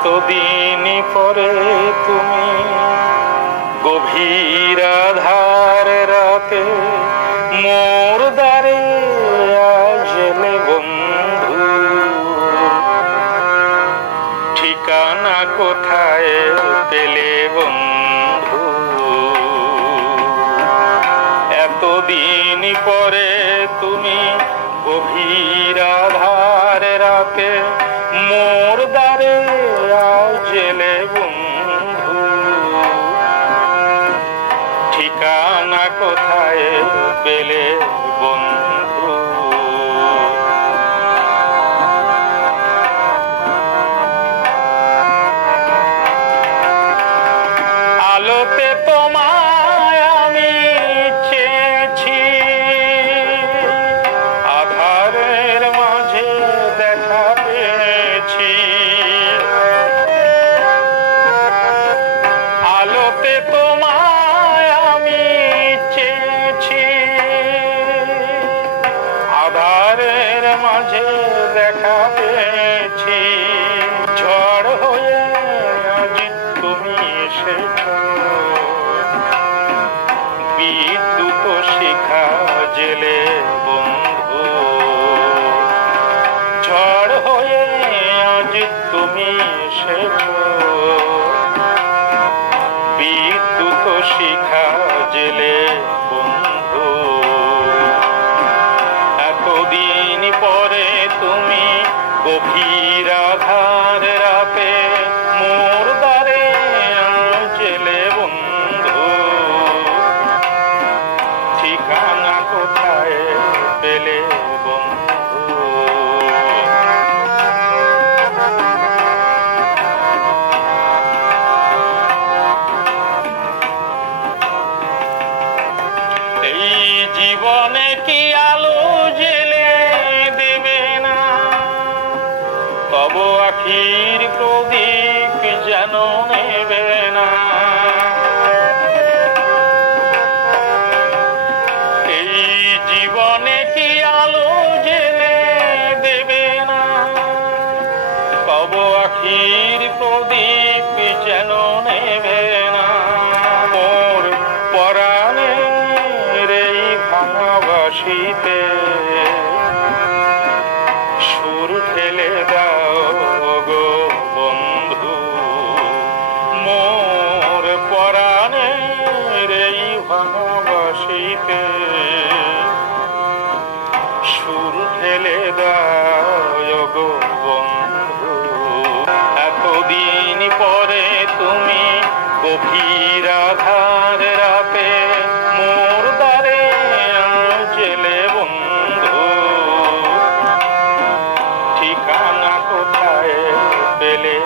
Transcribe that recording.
এতদিন পরে তুমি গভীর আধার রাতে মোর দ্বারে আসলে বন্ধু, ঠিকানা কোথায় পেলে বন্ধু? এতদিন পরে তুমি গভীর আধার রাতে মোর দ্বারে আসলে বন্ধু, ঠিকানা কোথায় পেলে বন্ধু? আলোতে তোমায় আমি চেয়েছি, আধারের মাঝে দেখা পেয়েছি। আলোতে তোমায় আমি চেয়েছি, আধারের মাঝে দেখা পেয়েছি। ঝড় হয়ে আজ তুমি এসেছো, বিদ্যুৎ শিখা জেলে বন্ধু। ঝড় হয়ে আজ তুমি এসেছো, বিদ্যুৎ শিখা জেলে বন্ধু। এতদিন পরে তুমি গভীর আধার রাতে মোর দ্বারে আসলে বন্ধু, ঠিকানা কোথায় পেলে বন্ধু? এই জীবনে কি আলো জেলে দেবে না, তব আখির প্রদীপ যেন নেবে না। এই জীবনে কি আলো জেলে দেবে না, তব আখির প্রদীপ যেন নেবে না। মোর পরাণের এই ভাঙাবাসিতে সুর ঠেলে দাও গো বন্ধু। মোর পরাণের এই ভাঙাবাসিতে সুর ঠেলে দাও গো বন্ধু। এতদিন পরে তুমি গভীর আধার রাতে মোর দ্বারে আসলে বন্ধু, ঠিকানা কোথায় পেলে